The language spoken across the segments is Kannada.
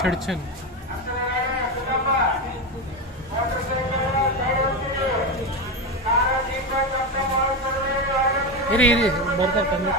Chadchan. Iri ಬರ್ತಾರೆ ಕಣ್ಣು.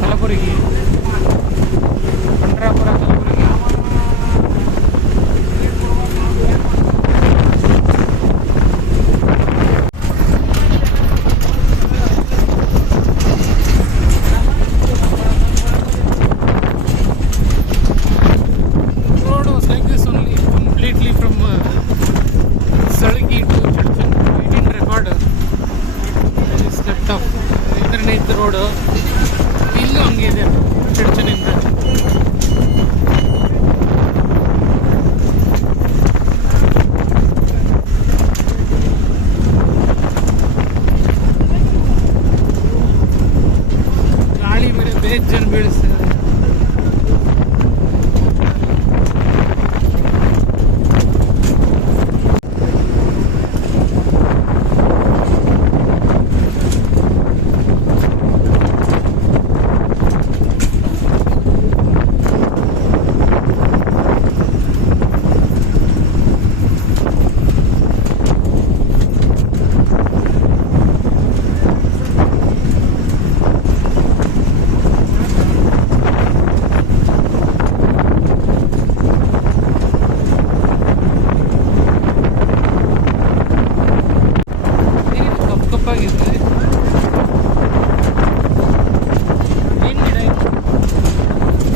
Kalaburagi, Pandharpur, Kalaburagi. The road was like this only, completely from Zalki to Chadchan. I didn't record. I just stepped off. Underneath the road. ಇಲ್ಲೂ ಹಂಗಿದೆ ಚಡ್ಚನಿಂದ. ಗಾಳಿ ಮೇಲೆ ಬೇಜಾನ್ ಬೀಳಿಸ್ತದೆ.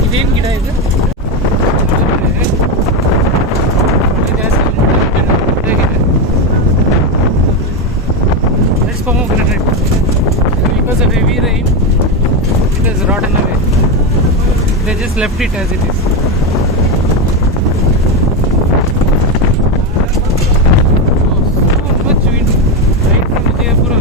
ಇದೇನು ಗಿಡ ಇದು? That's pomegranate. Because of heavy rain, it has rotten away. They just left it as it is. So much wind right from Vijayapura.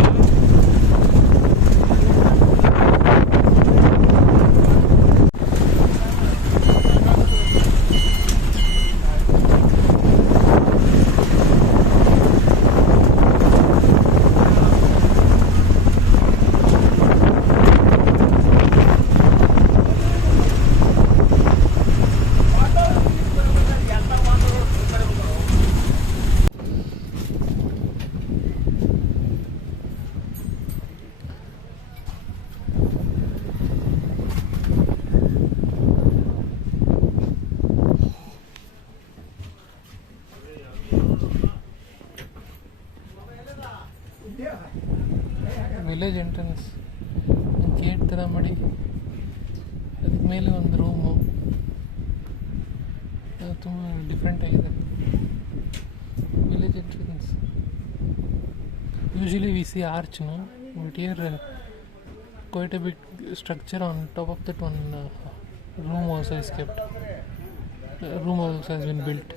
Village entrance gate ಥರ ಮಾಡಿ ಅದಕ್ಕೆ ಮೇಲೆ ಒಂದು ರೂಮು ತುಂಬ ಡಿಫ್ರೆಂಟ್ ಆಗಿದೆ. Village entrance usually we C arch, no? But here quite a big structure on top of that one room also is kept. The room also has been built.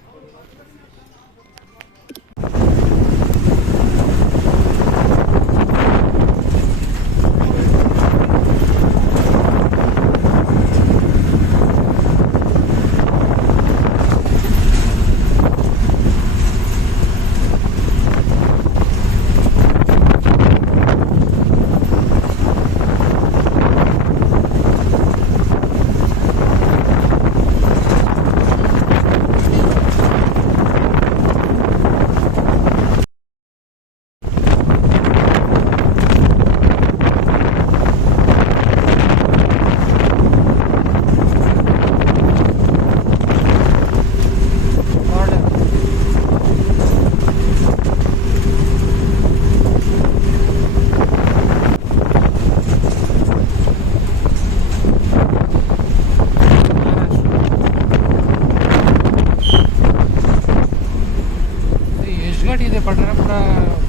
Pandharpur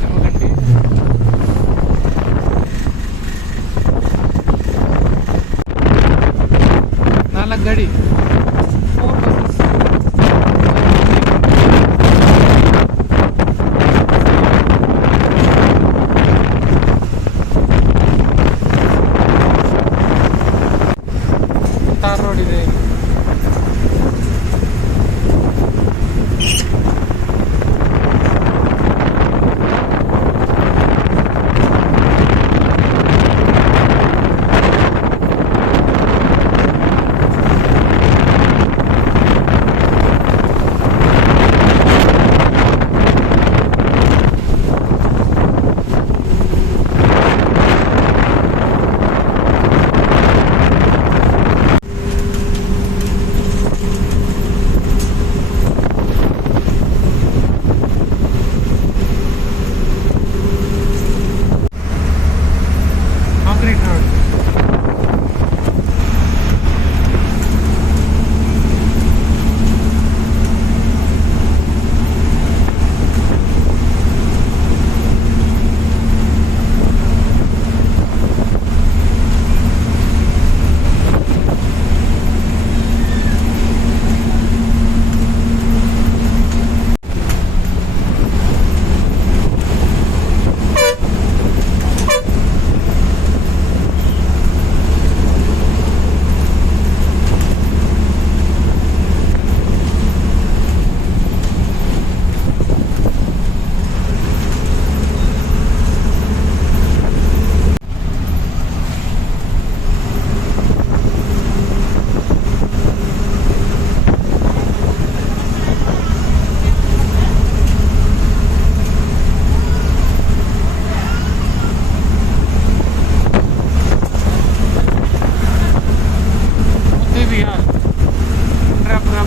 Jamakhandi. 4 ಗಾಡಿ 4 buses. ತಾರ್ ರೋಡ್ ಇದೆ.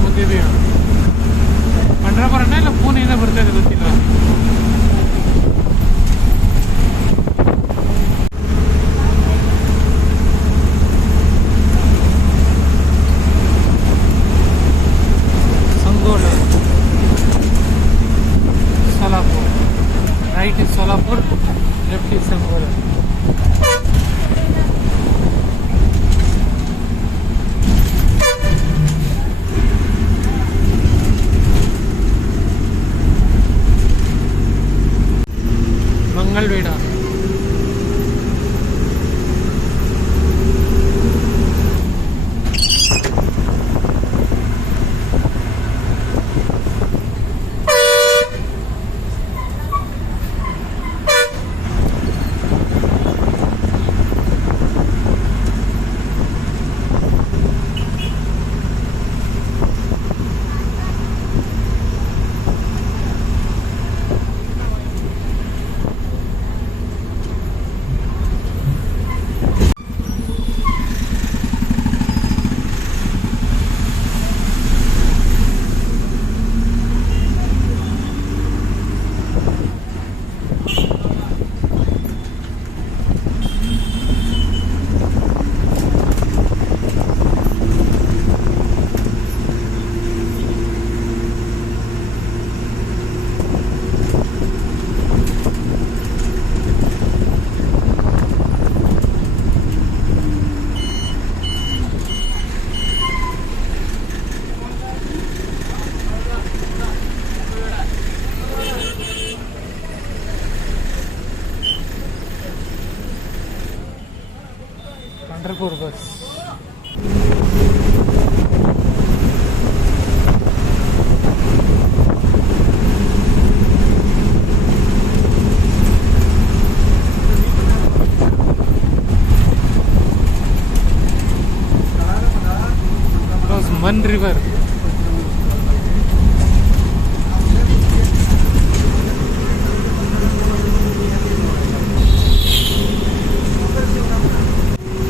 Muddebihal. Pandharpur ಇಲ್ಲ Pune ಇಂದ ಬರ್ತಾ ಇದೆ ಗೊತ್ತಿಲ್ಲ. Solapur. Right is Solapur, left is Sangola. Mangalveda. Pandharpur bus. Across one river.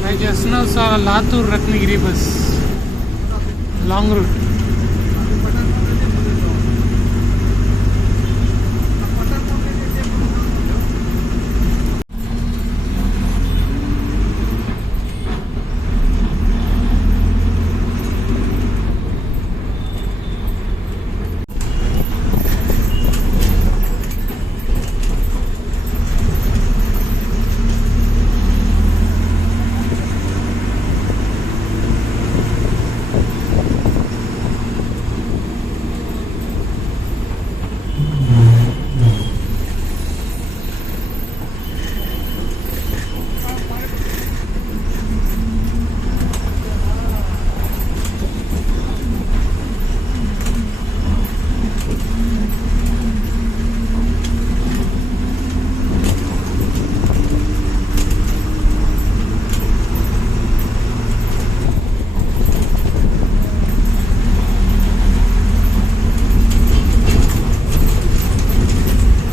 I just now saw a Latur Ratnagiri bus. Long route.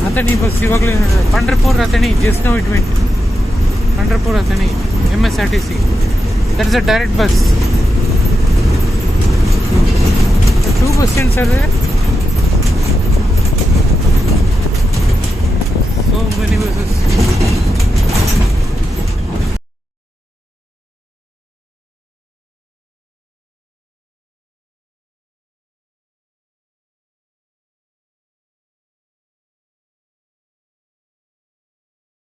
Athani bus ಇವಾಗಲೇ Pandharpur Athani, just now it went. Pandharpur Athani, MSRTC. There is a direct bus. Two bus stands are there. So many buses.